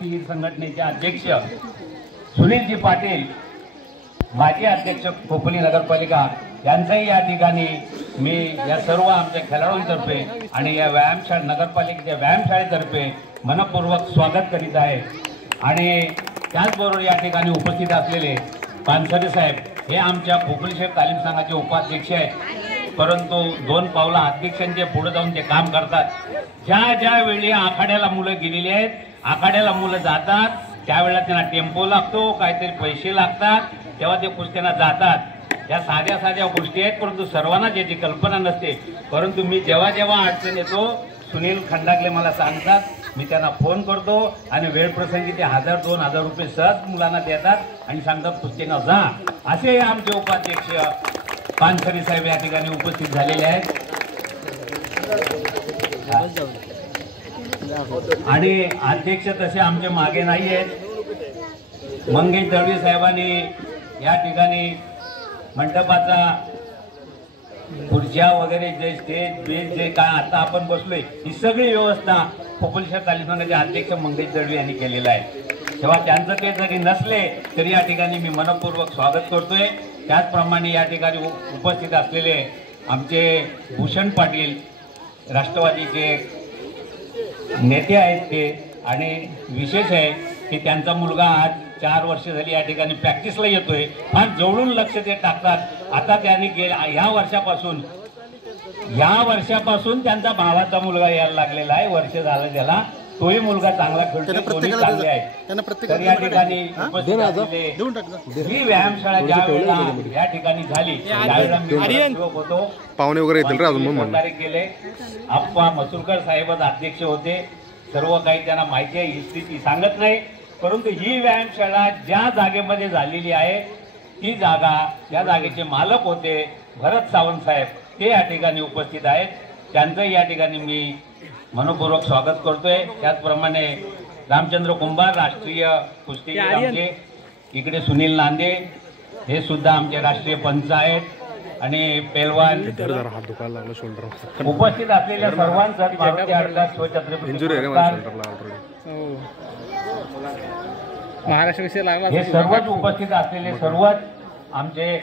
संघटनेचे अध्यक्ष सुनीलजी पाटील, माजी अध्यक्ष खोपोली नगरपालिका यांचंही या ठिकाणी मी या सर्व आमच्या खेळाडूंतर्फे आणि या व्यायामशाळा नगरपालिकेच्या व्यायामशाळेतर्फे मनपूर्वक स्वागत करीत आहे। आणि त्याचबरोबर या ठिकाणी उपस्थित असलेले पानसरे साहेब हे आमच्या खोपोली शहर तालीम संघाचे उपाध्यक्ष आहेत, परंतु दोन पावला अध्यक्षांचे पुढे जाऊन ते काम करतात। ज्या वेळी आखाड्याला मुलं गेलेली आहेत, आखाड्याला मुलं जातात त्यावेळेला त्यांना टेम्पो लागतो, काहीतरी पैसे लागतात, तेव्हा ते कुस्त्यांना जातात। या साध्या गोष्टी आहेत, परंतु सर्वांना याची कल्पना नसते। परंतु मी जेव्हा अडचण येतो सुनील खंडागले मला सांगतात, मी त्यांना फोन करतो आणि वेळ प्रसंगी ते 1000-2000 रुपये सहज मुलांना देतात आणि सांगतात कुस्तीला जा। असे आमचे उपाध्यक्ष पानसरे साहेब या ठिकाणी उपस्थित झालेले आहेत। आणि अध्यक्ष तसे आमचे मागे नाही आहेत। मंगेश दळवी साहेबांनी या ठिकाणी मंडपाचा खुर्च्या वगैरे जे स्टेज बेंच जे काय आता आपण बसलोय ही सगळी व्यवस्था खोपोली शहर तालीम संघाचे अध्यक्ष मंगेश दळवी यांनी केलेला आहे। तेव्हा त्यांचं ते जरी नसले तरी या ठिकाणी मी मनपूर्वक स्वागत करतोय। त्याचप्रमाणे या ठिकाणी उपस्थित असलेले आमचे भूषण पाटील राष्ट्रवादीचे नेते आहेत ते, आणि विशेष आहे की त्यांचा मुलगा आज 4 वर्ष झाली या ठिकाणी प्रॅक्टिसला येतोय, फार जवळून लक्ष ते टाकतात। आता त्यांनी या वर्षापासून त्यांचा भावाचा मुलगा यायला लागलेला आहे, वर्ष झालं त्याला, तोही मुलगा चांगला खेळतोय, चांगले आहे। तर या ठिकाणी ही व्यायामशाळा ज्या वेळेला या ठिकाणी झाली त्यावेळेला होतो, पाहुणे वगैरे येतील अजून केले आप्पा मसुरकर साहेबच अध्यक्ष होते। सर्व काही त्यांना माहिती आहे, ही स्थिती सांगत नाही, परंतु ही व्यायामशाळा ज्या जागेमध्ये झालेली आहे ती जागा, त्या जागेचे मालक होते भरत सावंत साहेब, ते या ठिकाणी उपस्थित आहेत। त्यांचं या ठिकाणी मी मनपूर्वक स्वागत करतोय। त्याचप्रमाणे रामचंद्र कुंभार राष्ट्रीय कुस्ती आमचे, इकडे सुनील नांदे हे सुद्धा आमचे राष्ट्रीय पंच आहेत, आणि पेलवान उपस्थित असलेल्या सर्वांचं महाराष्ट्र विषय लागला, हे सर्वच उपस्थित असलेले सर्वच आमचे